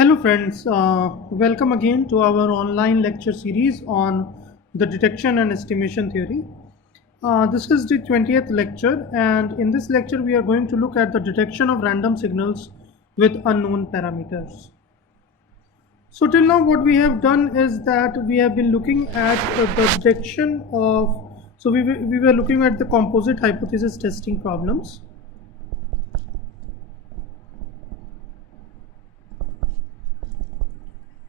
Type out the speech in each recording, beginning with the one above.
Hello friends, welcome again to our online lecture series on the detection and estimation theory. This is the 20th lecture, and in this lecture we are going to look at the detection of random signals with unknown parameters. So till now what we have done is that we have been looking at the detection of, we were looking at the composite hypothesis testing problems.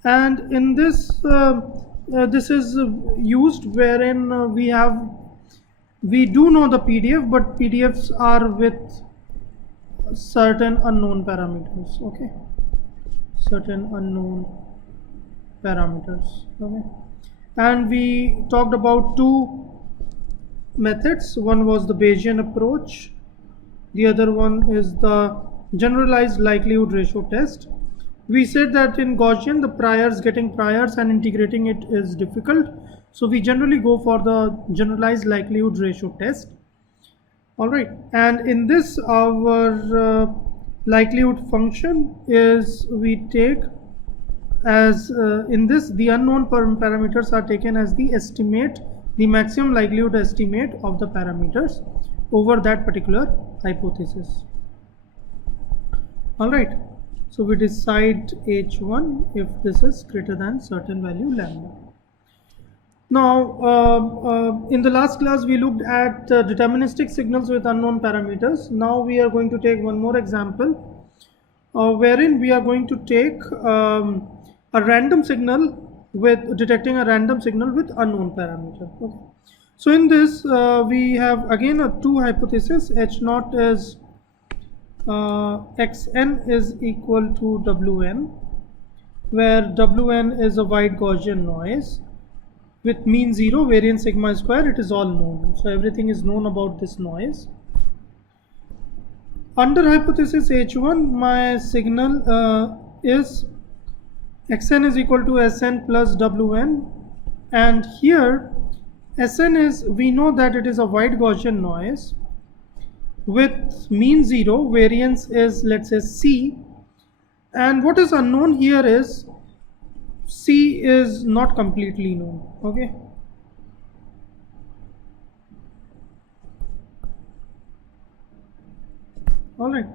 And in this this is used wherein we do know the PDF, but PDFs are with certain unknown parameters. Okay, certain unknown parameters. Okay, and we talked about two methods. One was the Bayesian approach, the other one is the generalized likelihood ratio test. We said that in Gaussian, the priors, getting priors and integrating it is difficult. So we generally go for the generalized likelihood ratio test. All right. And in this, our likelihood function is we take as in this, the unknown parameters are taken as the estimate, the maximum likelihood estimate of the parameters over that particular hypothesis. All right. So we decide H1 if this is greater than certain value lambda. Now, in the last class we looked at deterministic signals with unknown parameters. Now we are going to take one more example, wherein we are going to take a random signal with detecting a random signal with unknown parameter. Okay. So in this, we have again two hypotheses. H0 is xn is equal to wn, where wn is a wide Gaussian noise with mean 0, variance sigma square. It is all known, so everything is known about this noise. Under hypothesis H1, my signal is xn is equal to Sn plus wn, and here Sn is, we know that it is a wide Gaussian noise with mean 0, variance is, let's say, C, and what is unknown here is C is not completely known. Okay, all right,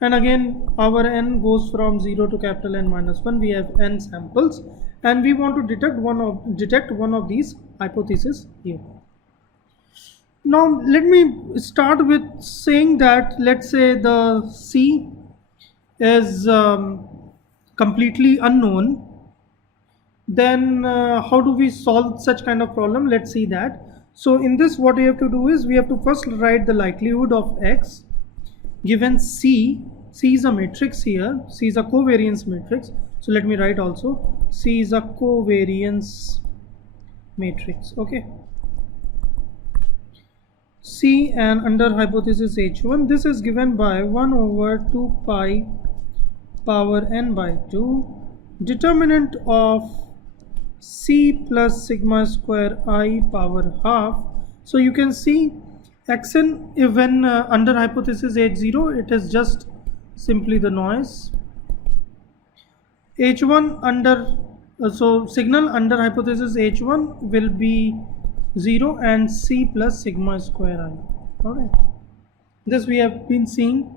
and again our n goes from 0 to capital N minus 1. We have n samples and we want to detect one of these hypotheses here. Now let me start with saying that, let's say the C is completely unknown. Then how do we solve such kind of problem? Let's see that. So in this, what we have to do is we have to first write the likelihood of X given C. C is a matrix here. C is a covariance matrix. So let me write also. C is a covariance matrix. Okay. C, and under hypothesis H1, this is given by 1 over 2 pi power n by 2, determinant of C plus sigma square I power half. So you can see xn, when under hypothesis H0, it is just simply the noise. H1 under, so signal under hypothesis H1 will be 0 and C plus sigma square I. Alright, this we have been seeing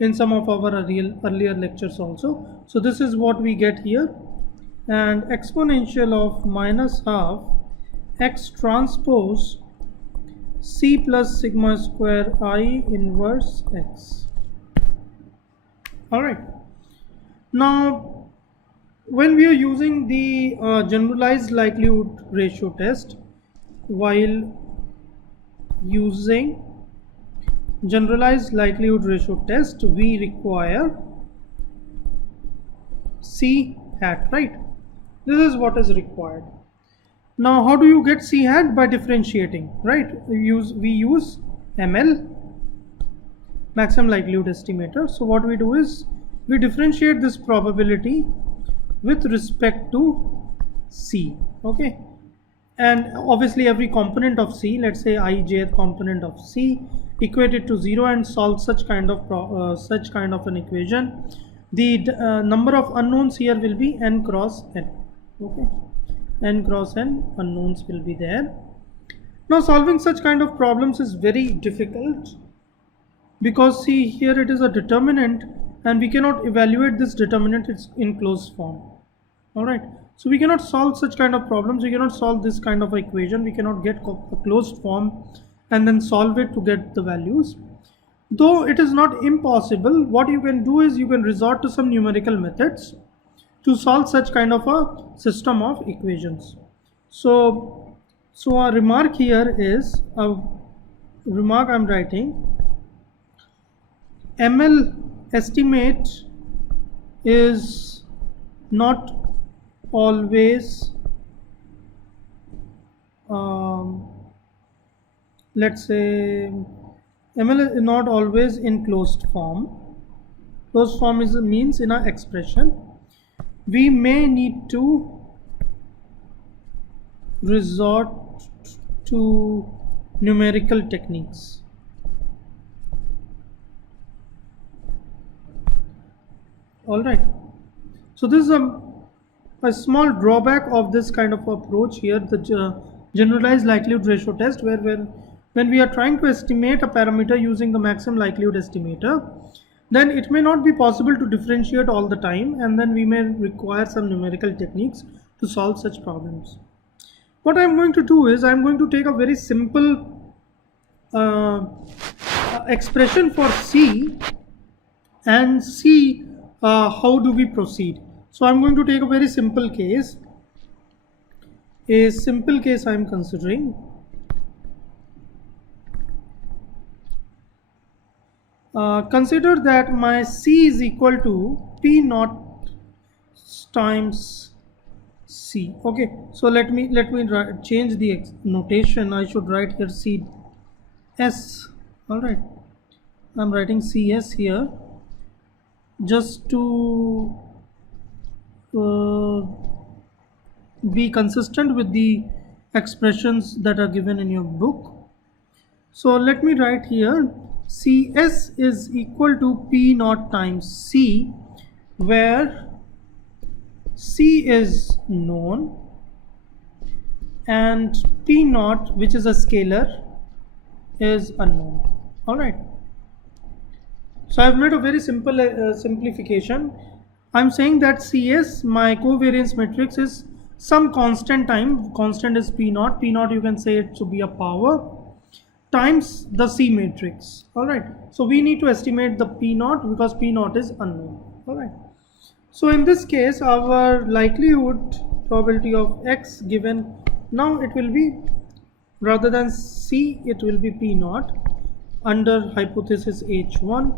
in some of our earlier lectures also. So this is what we get here, and exponential of minus half x transpose C plus sigma square I inverse x. Alright, now when we are using the generalized likelihood ratio test, while using generalized likelihood ratio test, we require C hat, right? This is what is required. Now how do you get C hat? By differentiating, right? We use ML, maximum likelihood estimator. So what we do is we differentiate this probability with respect to C. Okay, and obviously every component of C, let's say I jth component of C, equate it to 0 and solve such kind of an equation The number of unknowns here will be n cross n. Okay, n cross n unknowns will be there. Now solving such kind of problems is very difficult, because see here it is a determinant and we cannot evaluate this determinant, it's in closed form. All right, so we cannot solve such kind of problems, we cannot solve this kind of equation, we cannot get a closed form and then solve it to get the values. Though it is not impossible, what you can do is you can resort to some numerical methods to solve such kind of a system of equations. So a remark here is a remark I'm writing: ML estimate is not always let's say ML is not always in closed form. Closed form means in an expression. We may need to resort to numerical techniques. All right. So this is a small drawback of this kind of approach here, the generalized likelihood ratio test, where when we are trying to estimate a parameter using the maximum likelihood estimator, then it may not be possible to differentiate all the time, and then we may require some numerical techniques to solve such problems. What I'm going to do is I'm going to take a very simple expression for C and see how do we proceed. So I'm going to take a very simple case. A simple case I'm considering. Consider that my C is equal to P naught times C. Okay, so let me change the notation. I should write here C S. All right, I'm writing CS here just to be consistent with the expressions that are given in your book. So let me write here CS is equal to P naught times C, where C is known and P naught, which is a scalar, is unknown. All right. So I've made a very simple simplification. I'm saying that CS, my covariance matrix, is some constant time. Constant is P naught. P naught, you can say it should be a power times the C matrix. All right. So we need to estimate the P naught because P naught is unknown. All right. So in this case, our likelihood probability of X given, now it will be, rather than C, it will be P naught under hypothesis H1.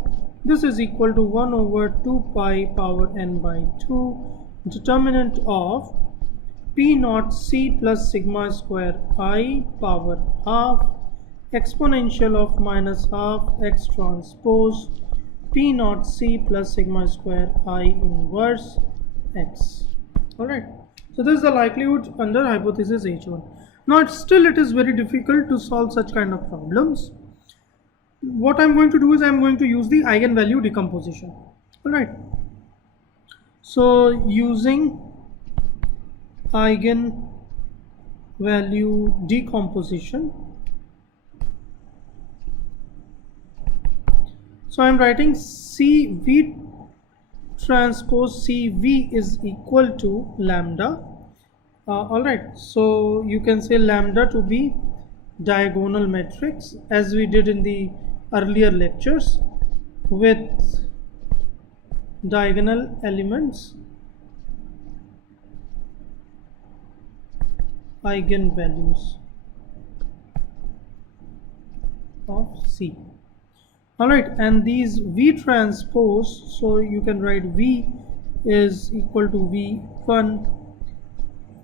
This is equal to 1 over 2 pi power n by 2 determinant of P naught C plus sigma square I power half exponential of minus half X transpose P naught C plus sigma square I inverse X. Alright, so this is the likelihood under hypothesis H1. Now still it is very difficult to solve such kind of problems. What I'm going to do is I'm going to use the eigenvalue decomposition. Alright, so using eigenvalue decomposition, so I'm writing CV transpose CV is equal to lambda. Alright, so you can say lambda to be diagonal matrix as we did in the earlier lectures with diagonal elements, eigenvalues of C. Alright, and these V transpose, so you can write V is equal to V1,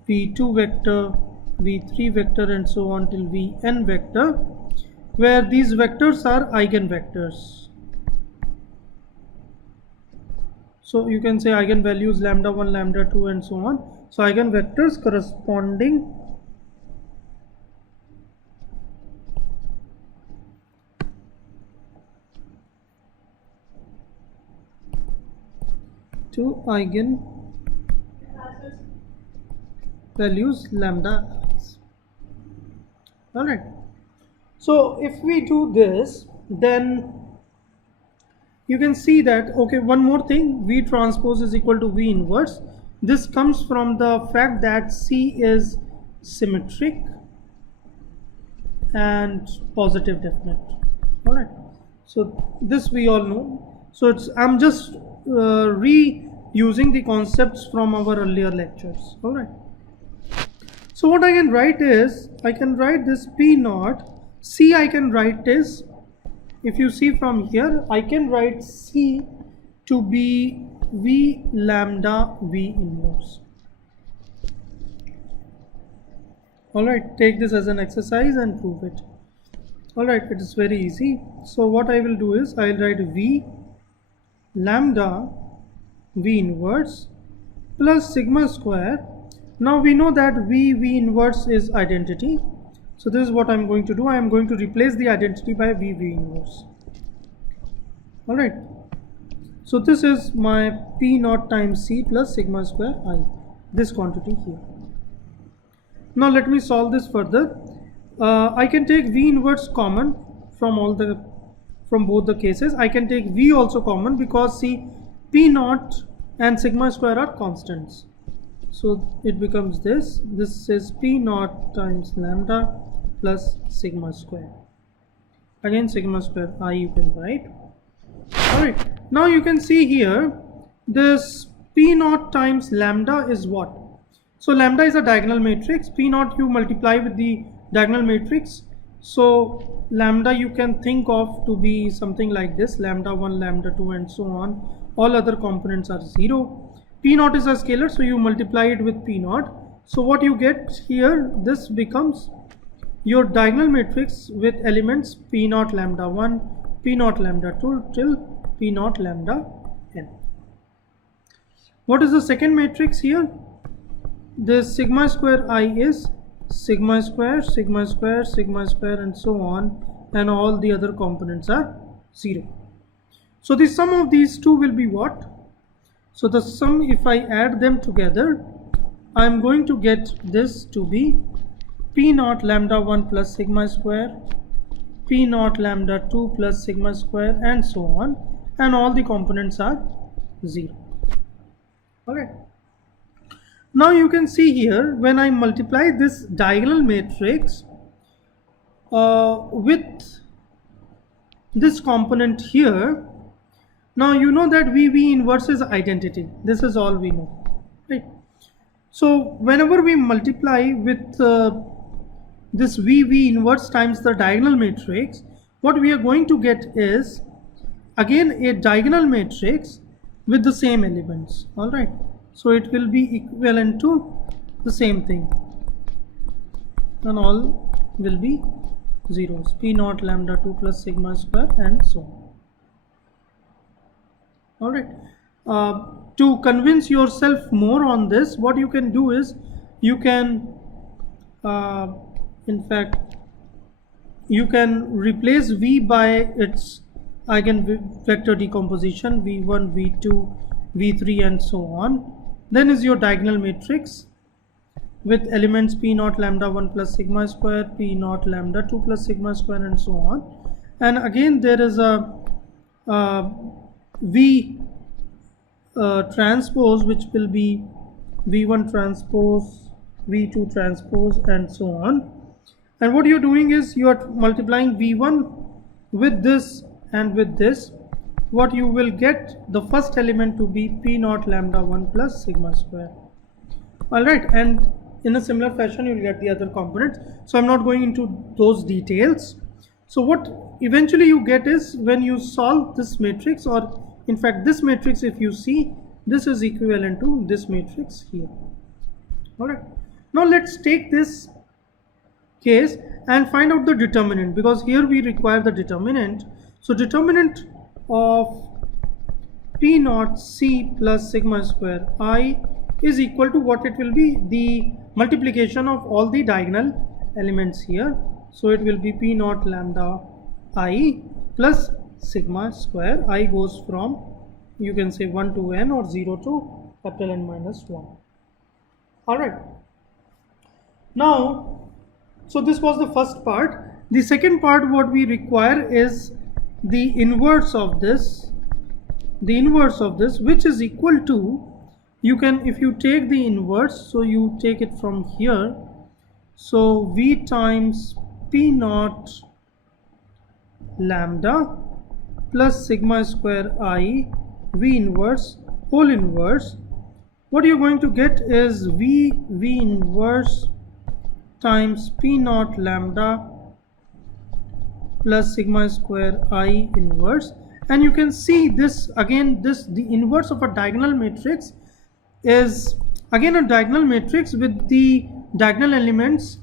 V2 vector, V3 vector, and so on till Vn vector, where these vectors are eigenvectors. So you can say eigenvalues lambda 1, lambda 2, and so on. So eigenvectors corresponding to eigen values lambda x. All right. So if we do this, then you can see that, okay, one more thing, V transpose is equal to V inverse. This comes from the fact that C is symmetric and positive definite. All right. So this we all know. So I'm just reusing the concepts from our earlier lectures. All right. So what I can write is, I can write this P naught. C I can write is, if you see from here, I can write C to be V lambda V inverse. Alright, take this as an exercise and prove it. Alright, it is very easy. So what I will do is, I will write V lambda V inverse plus sigma square. Now we know that V inverse is identity. So this is what I'm going to do. I am going to replace the identity by V inverse. Alright. So this is my P naught times C plus sigma square I. This quantity here. Now let me solve this further. I can take V inverse common from both the cases. I can take V also common because see, P naught and sigma square are constants. So it becomes this. This is P naught times lambda plus sigma square. Again sigma square I you can write. Alright. Now you can see here this P naught times lambda is what? So lambda is a diagonal matrix. P naught you multiply with the diagonal matrix. So lambda you can think of to be something like this, lambda 1, lambda 2 and so on. All other components are 0. P naught is a scalar, so you multiply it with P naught. So what you get here, this becomes your diagonal matrix with elements P naught lambda 1, P naught lambda 2 till P naught lambda n. What is the second matrix here? This sigma square I is sigma square, sigma square, sigma square and so on, and all the other components are 0. So the sum of these two will be what? So the sum, if I add them together, I am going to get this to be P naught lambda 1 plus sigma square, P naught lambda 2 plus sigma square and so on, and all the components are 0. Alright. Now you can see here, when I multiply this diagonal matrix with this component here, now you know that V inverse is identity. This is all we know, right? So whenever we multiply with this V inverse times the diagonal matrix, what we are going to get is again a diagonal matrix with the same elements. All right. So it will be equivalent to the same thing, and all will be zeros. P naught lambda 2 plus sigma square and so on. Alright, to convince yourself more on this, what you can do is you can in fact you can replace V by its eigenvector decomposition, V1, V2, V3 and so on. Then is your diagonal matrix with elements P naught lambda 1 plus sigma square, P naught lambda 2 plus sigma square and so on. And again there is a V transpose, which will be V1 transpose, V2 transpose and so on. And what you're doing is you are multiplying V1 with this and with this. What you will get the first element to be P naught lambda 1 plus sigma square. Alright, and in a similar fashion you will get the other components. So I'm not going into those details. So what eventually you get is, when you solve this matrix, or in fact this matrix, if you see, this is equivalent to this matrix here. Alright, now let's take this case and find out the determinant, because here we require the determinant. So determinant of P naught C plus sigma square I is equal to what it will be, the multiplication of all the diagonal elements here. So it will be P naught lambda I plus sigma square. I goes from you can say 1 to n or 0 to capital N minus 1. All right. Now, so this was the first part. The second part, what we require is the inverse of this, which is equal to, you can, if you take the inverse, so you take it from here, so V times P naught lambda plus sigma square I V inverse whole inverse. What you're going to get is V inverse times P naught lambda plus sigma square I inverse. And you can see this again, the inverse of a diagonal matrix is again a diagonal matrix with the diagonal elements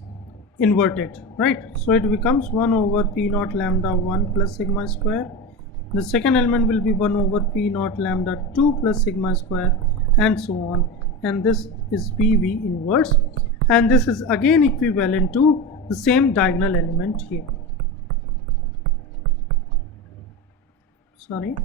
inverted, right? So it becomes 1 over P naught lambda 1 plus sigma square. The second element will be 1 over P naught lambda 2 plus sigma square, and so on. And this is V inverse, and this is again equivalent to the same diagonal element here. Sorry.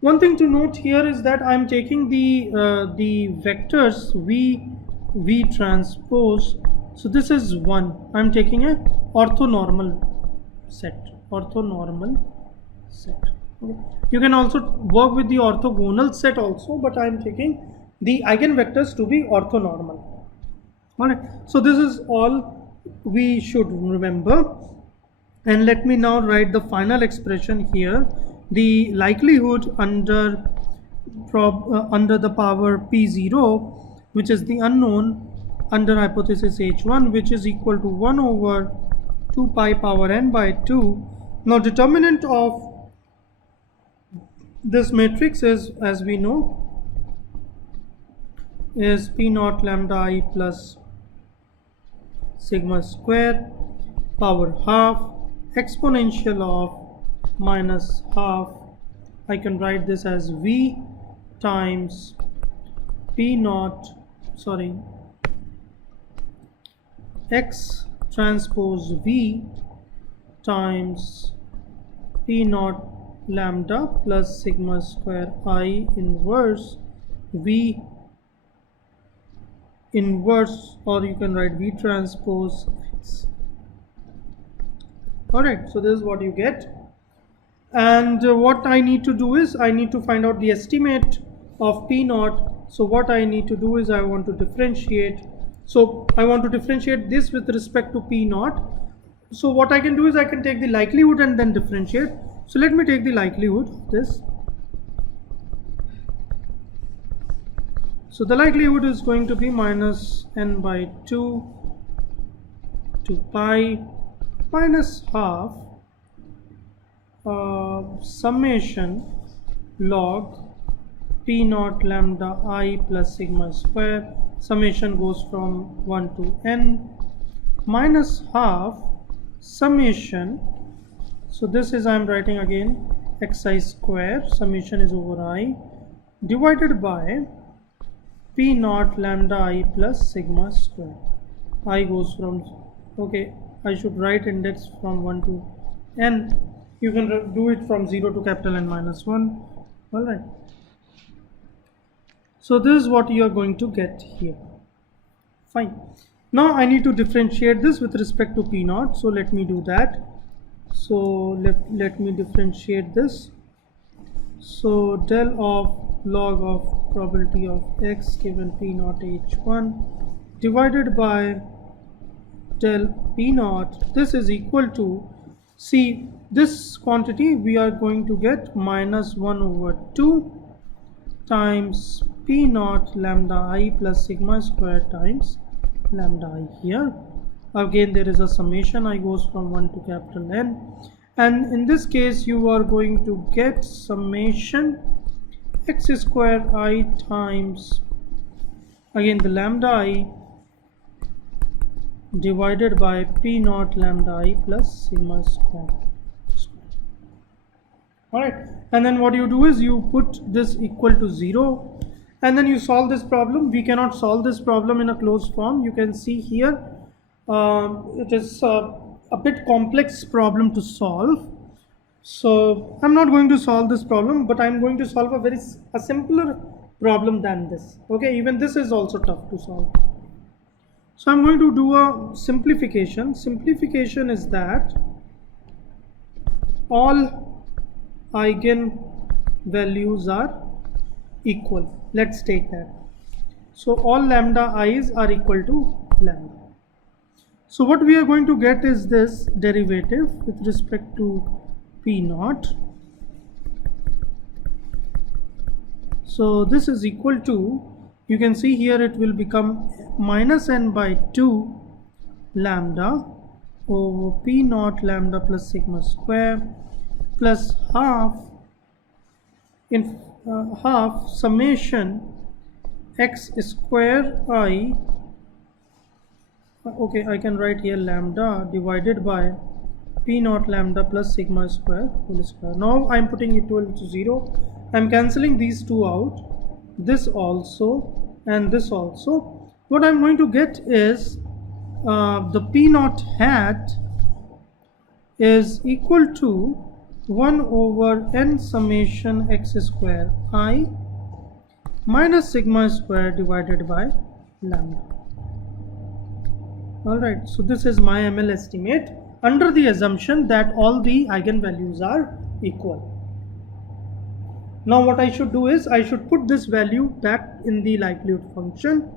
One thing to note here is that I'm taking the vectors V transpose. So this is 1. I'm taking a orthonormal set. Okay. You can also work with the orthogonal set also, but I'm taking the eigenvectors to be orthonormal. Alright, so this is all we should remember. And let me now write the final expression here. The likelihood under the power P0, which is the unknown, under hypothesis H1, which is equal to 1 over 2 pi power n by 2. Now determinant of this matrix is, as we know, is P naught lambda I plus sigma square power half exponential of minus half. I can write this as V times X transpose V times P naught lambda plus sigma square I inverse V inverse, or you can write V transpose X. Alright, so this is what you get. And what I need to do is I need to find out the estimate of P naught. So what I need to do is I want to differentiate. So I want to differentiate this with respect to P naught. So what I can do is I can take the likelihood and then differentiate. So let me take the likelihood of this. So the likelihood is going to be minus n by 2 to pi minus half summation log P naught lambda I plus sigma square. Summation goes from 1 to n minus half summation. So this is, I'm writing again, xi square, summation is over I, divided by P naught lambda I plus sigma square. I goes from, okay, I should write index from 1 to n. You can do it from 0 to capital N minus 1. Alright. So this is what you are going to get here. Fine. Now I need to differentiate this with respect to P naught. So let me do that. So let me differentiate this. So del of log of probability of x given P naught H1 divided by del P naught. This is equal to, see, this quantity we are going to get minus 1 over 2 times P naught lambda I plus sigma square times lambda I here. Again there is a summation, I goes from 1 to capital N, and in this case you are going to get summation x square I times again the lambda I divided by P naught lambda I plus sigma square. Alright, and then what you do is you put this equal to 0 and then you solve this problem. We cannot solve this problem in a closed form. You can see here It is a bit complex problem to solve. So I'm not going to solve this problem, but I'm going to solve a simpler problem than this. Okay, even this is also tough to solve. So I'm going to do a simplification. Simplification is that all eigenvalues are equal. Let's take that. So all lambda i's are equal to lambda. So what we are going to get is this derivative with respect to P naught. So this is equal to, you can see here it will become minus n by 2 lambda over P naught lambda plus sigma square plus half summation x square I. Okay, I can write here lambda divided by P naught lambda plus sigma square whole square. Now I'm putting it equal to 0. I'm cancelling these two out, this also and this also. What I'm going to get is the P naught hat is equal to 1 over n summation x square I minus sigma square divided by lambda. Alright, so this is my ML estimate under the assumption that all the eigenvalues are equal. Now what I should do is I should put this value back in the likelihood function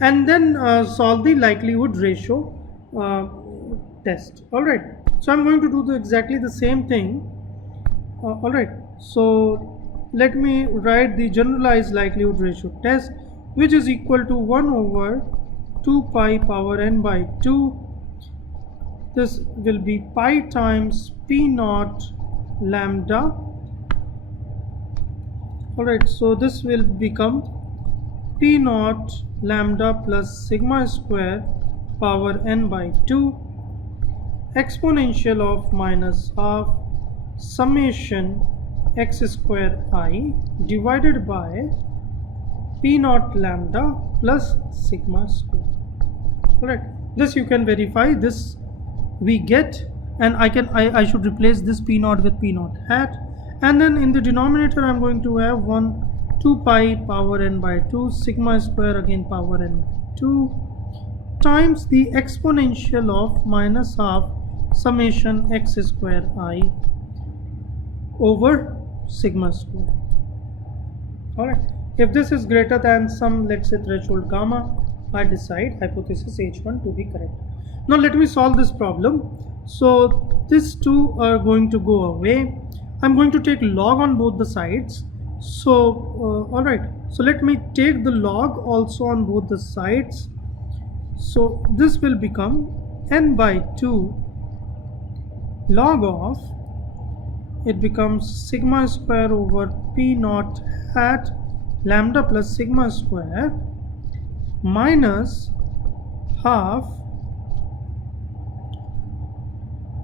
and then solve the likelihood ratio test. Alright, so I'm going to do exactly the same thing. Alright, so let me write the generalized likelihood ratio test, which is equal to 1 over 2 pi power n by 2. This will be pi times P naught lambda. Alright, so this will become P naught lambda plus sigma square power n by 2 exponential of minus half summation x square I divided by P naught lambda plus sigma square. Alright, this you can verify, this we get, and I should replace this P naught with P naught hat, and then in the denominator I'm going to have 2 pi power n by 2 sigma square again power n by 2 times the exponential of minus half summation x square I over sigma square. Alright, if this is greater than some, let's say, threshold gamma, I decide hypothesis H1 to be correct. Now let me solve this problem. So these two are going to go away. I'm going to take log on both the sides. So alright, so let me take the log also on both the sides. So this will become n by 2 log of, it becomes sigma square over P naught hat lambda plus sigma square minus half,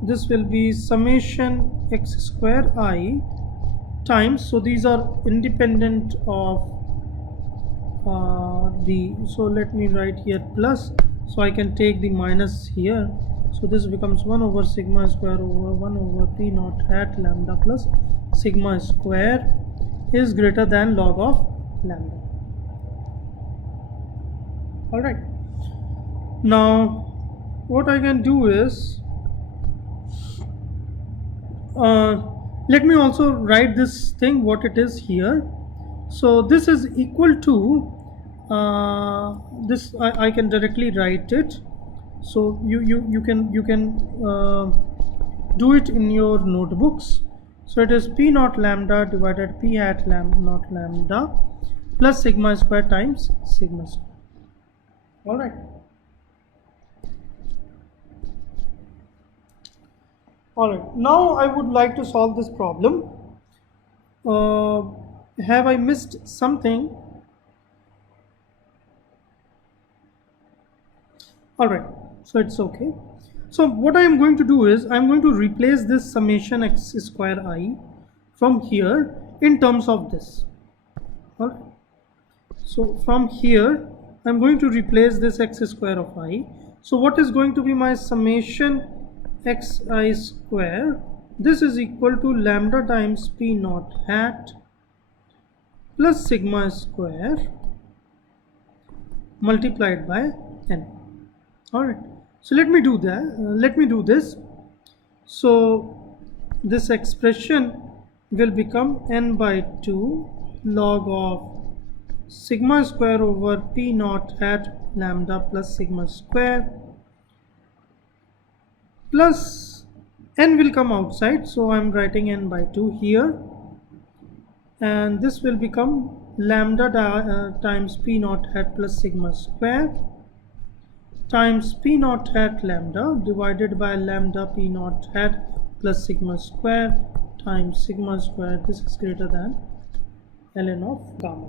this will be summation x square I times, so these are independent of so let me write here plus, so I can take the minus here, so this becomes 1 over sigma square over 1 over P naught hat lambda plus sigma square is greater than log of lambda. Alright, now what I can do is let me also write this thing what it is here. So this is equal to this, I can directly write it. So you can do it in your notebooks. So it is P naught lambda divided P hat naught lambda plus sigma square times sigma square. Alright. Alright, now I would like to solve this problem. Have I missed something? Alright, so it's okay. So what I am going to do is I am going to replace this summation x square I from here in terms of this. Alright. So from here I am going to replace this x square of I. So what is going to be my summation xi square? This is equal to lambda times p naught hat plus sigma square multiplied by n. Alright, so let me do that. Let me do this. So this expression will become n by 2 log of sigma square over p naught hat lambda plus sigma square, plus n will come outside, so I'm writing n by 2 here, and this will become lambda times p naught hat plus sigma square times p naught hat lambda divided by lambda p naught hat plus sigma square times sigma square. This is greater than ln of gamma.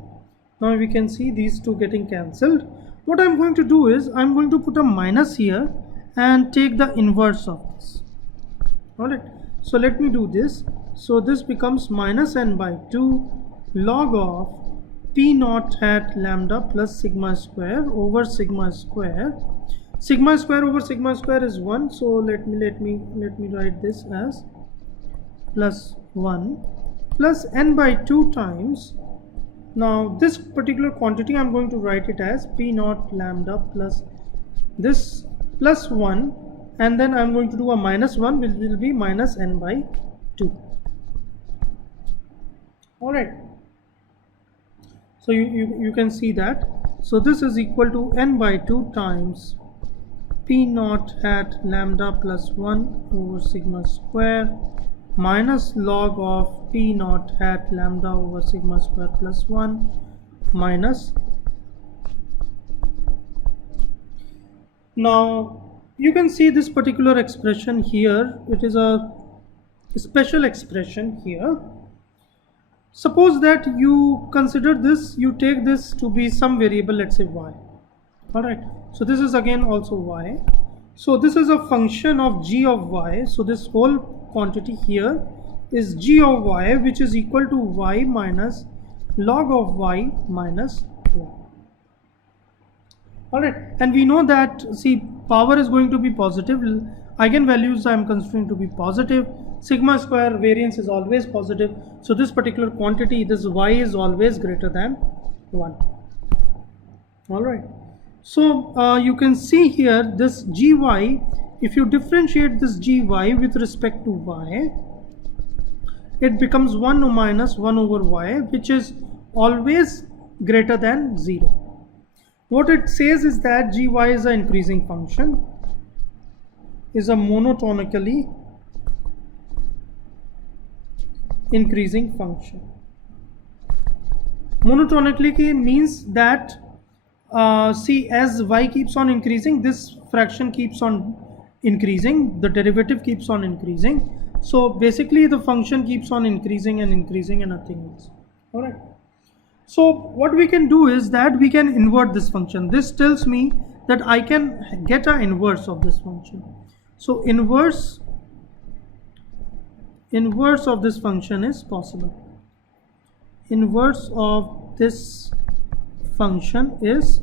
Now we can see these two getting cancelled. What I'm going to do is I'm going to put a minus here and take the inverse of this. Alright, so let me do this. So this becomes minus n by 2 log of p naught hat lambda plus sigma square over sigma square. Sigma square over sigma square is 1, so let me write this as plus 1 plus n by 2 times. Now this particular quantity I'm going to write it as p naught lambda plus this plus 1, and then I'm going to do a minus 1, which will be minus n by 2. Alright, so you can see that. So this is equal to n by 2 times p naught hat lambda plus 1 over sigma square minus log of p naught hat lambda over sigma square plus 1 minus. Now you can see this particular expression here. It is a special expression here. Suppose that you consider this, you take this to be some variable, let's say y. Alright, so this is again also y. So this is a function of g of y. So this whole quantity here is g of y, which is equal to y minus log of y minus 1. Alright, and we know that, see, power is going to be positive, eigenvalues I am considering to be positive, sigma square variance is always positive, so this particular quantity, this y is always greater than 1. Alright, so you can see here this gy, if you differentiate this gy with respect to y, it becomes 1 minus 1 over y, which is always greater than 0. What it says is that gy is an increasing function, is a monotonically increasing function. Monotonically means that see, as y keeps on increasing, this fraction keeps on increasing, the derivative keeps on increasing. So basically the function keeps on increasing and increasing and nothing else. Alright. So what we can do is that we can invert this function. This tells me that I can get an inverse of this function. So inverse of this function is possible. Inverse of this function is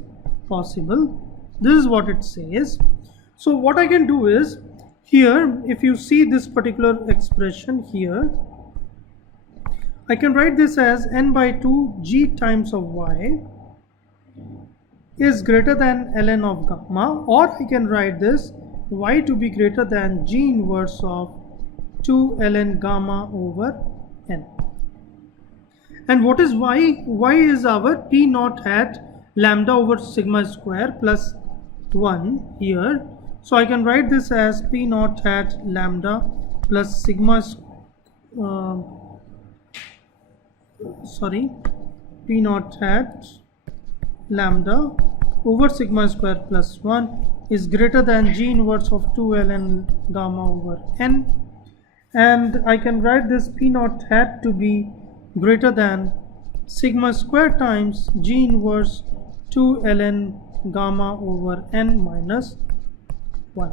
possible. This is what it says. So what I can do is, here if you see this particular expression here, I can write this as n by 2 g times of y is greater than ln of gamma, or I can write this y to be greater than g inverse of 2 ln gamma over n. And what is y? Y is our p naught hat lambda over sigma square plus 1 here. So I can write this as p naught hat lambda plus sigma p naught hat lambda over sigma square plus 1 is greater than g inverse of 2 ln gamma over n, and I can write this p naught hat to be greater than sigma square times g inverse 2 ln gamma over n minus 1.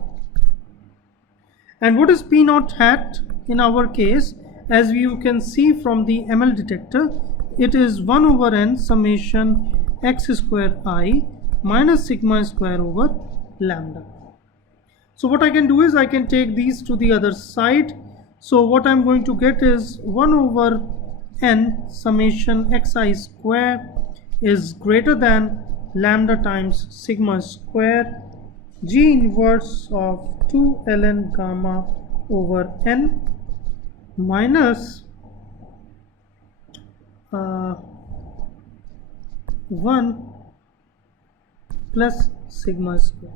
And what is p naught hat in our case? As you can see from the ML detector, it is 1 over n summation x square I minus sigma square over lambda. So what I can do is I can take these to the other side. So what I'm going to get is 1 over n summation xi square is greater than lambda times sigma square g inverse of 2 ln gamma over n minus 1 plus sigma square.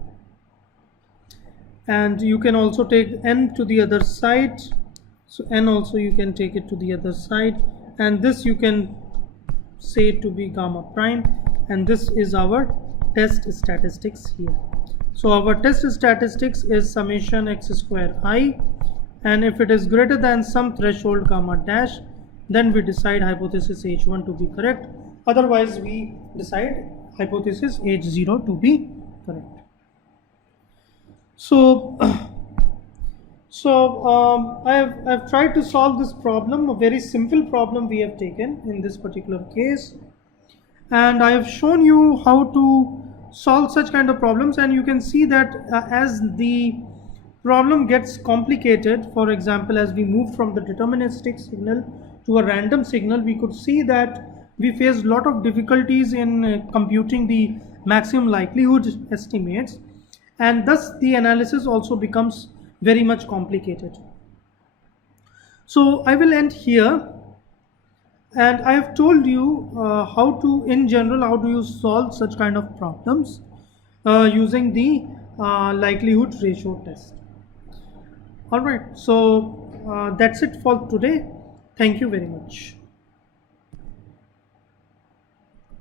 And you can also take n to the other side, so n also you can take it to the other side, and this you can say to be gamma prime, and this is our test statistics here. So our test statistics is summation x square I, and if it is greater than some threshold gamma dash, then we decide hypothesis H1 to be correct, otherwise we decide hypothesis H0 to be correct. So, I've tried to solve this problem, a very simple problem we have taken in this particular case, and I have shown you how to solve such kind of problems, and you can see that as the problem gets complicated, for example, as we move from the deterministic signal to a random signal, we could see that we faced a lot of difficulties in computing the maximum likelihood estimates, and thus the analysis also becomes very much complicated. So I will end here, and I have told you how to, in general, how do you solve such kind of problems using the likelihood ratio test. All right, so that's it for today. Thank you very much.